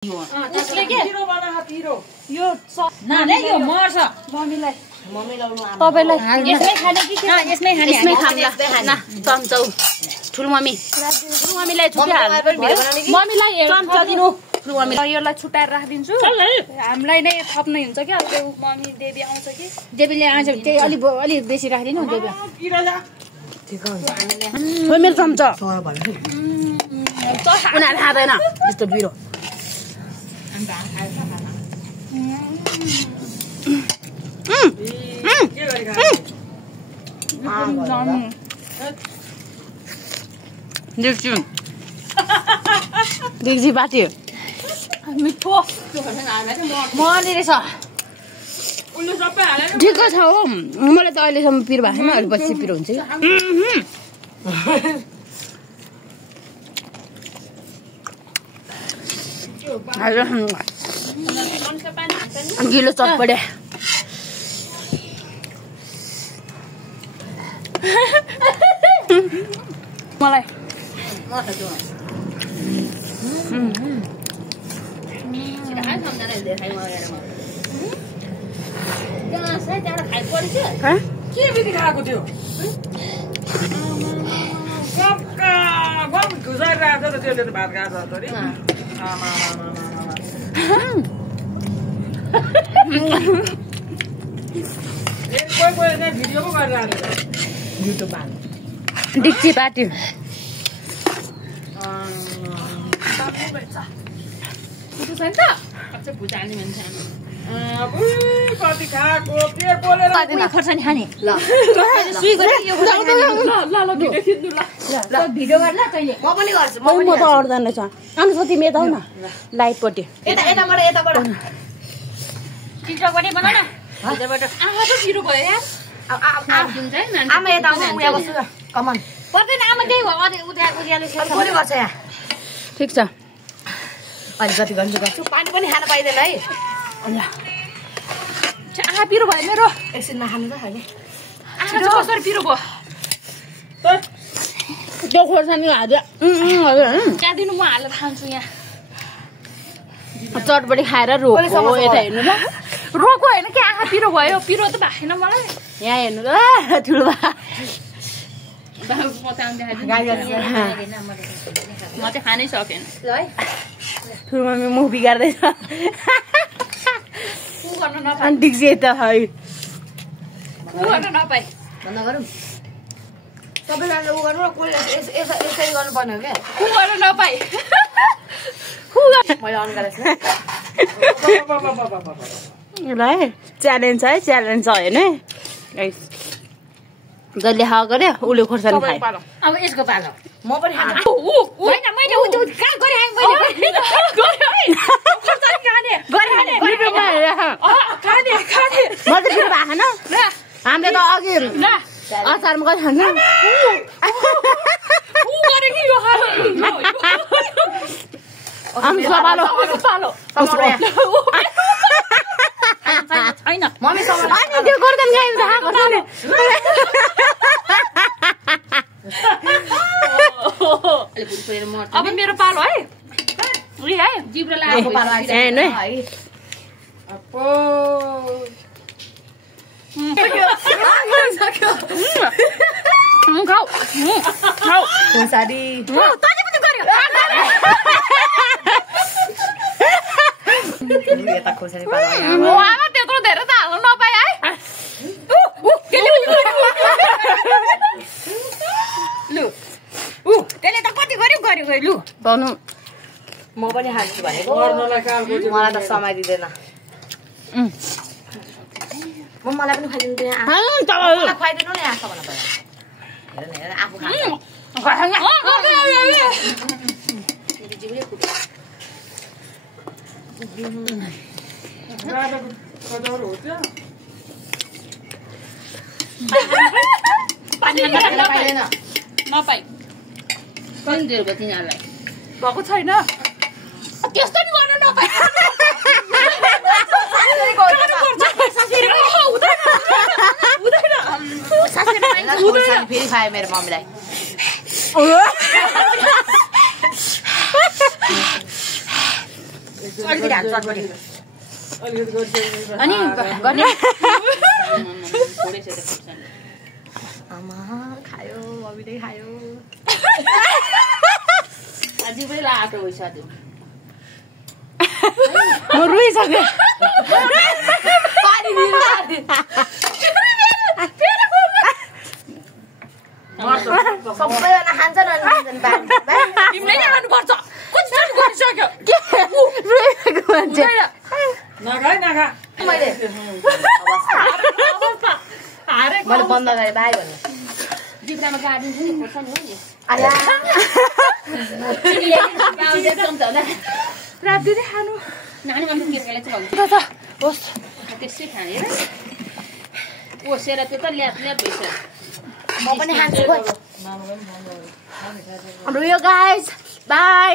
उसले के पिरो बनाहा पिरो यो नाले यो मर्छ मम्मी लाउनु आमा तपाईलाई यसमै खाने कि यसमै खाने यसमै खाम्ला न चम्चौ ठुलो मम्मी मम्मीलाई छुट्याहाल मम्मीलाई चम्चा दिनु ठुलो मम्मीलाई यसलाई छुटाएर राखिदिन्छु हामीलाई नै थप्नै हुन्छ कि अब मम्मी देवी आउँछ कि देवीले आउँछ भने त्यही अलि बेसी राखिदिनु देवी पिरो ला हो मेरो चम्चा सर भन्नु उनीहरु खादैन यस्तो बिरो के गरी खाने देख्छु बाट्यो मिठो मर्ने रहेछ उल्लु सबै हालेर ठिकै छ हो मलाई त अहिलेसम्म पिरो भएको छैन अहिले पछि पिरो हुन्छ कि गिलो चटपटे मलाई के बिति खाएको थियो गफका गफ घुसाइरहेको छ त त्यसले त भात खाएको छ नि कोही चाहिँ भिडियो पो गरिरहेको युट्युबमा डिक्ची बाट्यो कति खाएको पेट पोलेर खोर्सानी खाने ल भिडियो गर्ला तैले म पनि गर्छु म त अड्दैन रहेछ अनि सती मेदाउ न लाइटपट्टि यताबाट चित्रपटि बना न भित्रबाट आमा त पिरो भयो यार आमा यता आउनु म यहाँ बस्छु कमन पर्दैन आमा त्यही हो उद्याले कोले गर्छ यहाँ ठिक छ अलि जति गर्छु गर्छु पानी पनि खान पाइदैन है आमा पिरो भयो मेरो एकछिनमा खानु त अहिले आमा चाहिँ कसरी पिरो भयो त्यो खोर्सानी हाल्यो त्यहाँ दिनु म हालेर खान्छु यहाँ चटपटी खाएर रोको यता हेर्नु ल रोको होइन कि आँखा पिरो भयो पिरो त भएन मलाई यहाँ हेर्नु ल ठुलो म चाहिँ खानै सकेन ठुलो मम्मी मुभी गर्दैछ अनि डिक्सी यता है गर्न नपाइ सबैजनाले उ गर्नु र कोही यसै गर्नुपर्ने हो क्या गर्न नपाइ मैले अन गरेको छु ल है च्यालेन्ज है च्यालेन्ज छ होइन जसले हा गर्यो उसले खोर्सानी खायो अब यसको पालो म पनि खानु होइन मैले कहाँ गरिहालेँ म त पिरो भएको न हामीले त अघि अचारमा कति खान्छ छैन अनि त्यो गोर्खन गाई अब मेरो पालो है है जिब्रो लागेको खोर्सानी यता खोर्सानी त्यत्रो धेरै त हाल्नु नपाए है लु त्यसले त कति गर्यो लु पाउनु म पनि खान्छु भनेको मलाई त समय दिँदैन मलाई पनि खुवाइदिनु दिएन खुवाइदिनु नि आएको भन हेर आफू खान्छ नपाइ कहिले दिएर भयो तिनीहरूलाई भएको छैन त्यस्तो नि गर्न नपाइ फेरि खायो मेरो मम्मीलाई अलिकति हाल्छ अलिकति अलिकति गरिसकेपछि अनि गर्ने आमा खायो मम्मीले खायो अझै पनि लाटो भइसक्यो म रुइसक्यो पानी दिनु सबैजना खान्छन् अनि तिमीले नै खानुपर्छ कति गरिसक्यो रुइसक्यो मान्छे नखा नखा मैले मैले बन्द गरेँ बाई भन्नु दिप्रामा गाडिदिन्छु नि खोर्छ नि हो नि आला राति नै खानु नानी मान्छे केटाले चाहिँ भन्छ होस् त्यसै खाने र ओसेर त्यो त ल्याप ल्याप भइसक्यो म पनि खान्छु हाम्रो यो गाइस बाई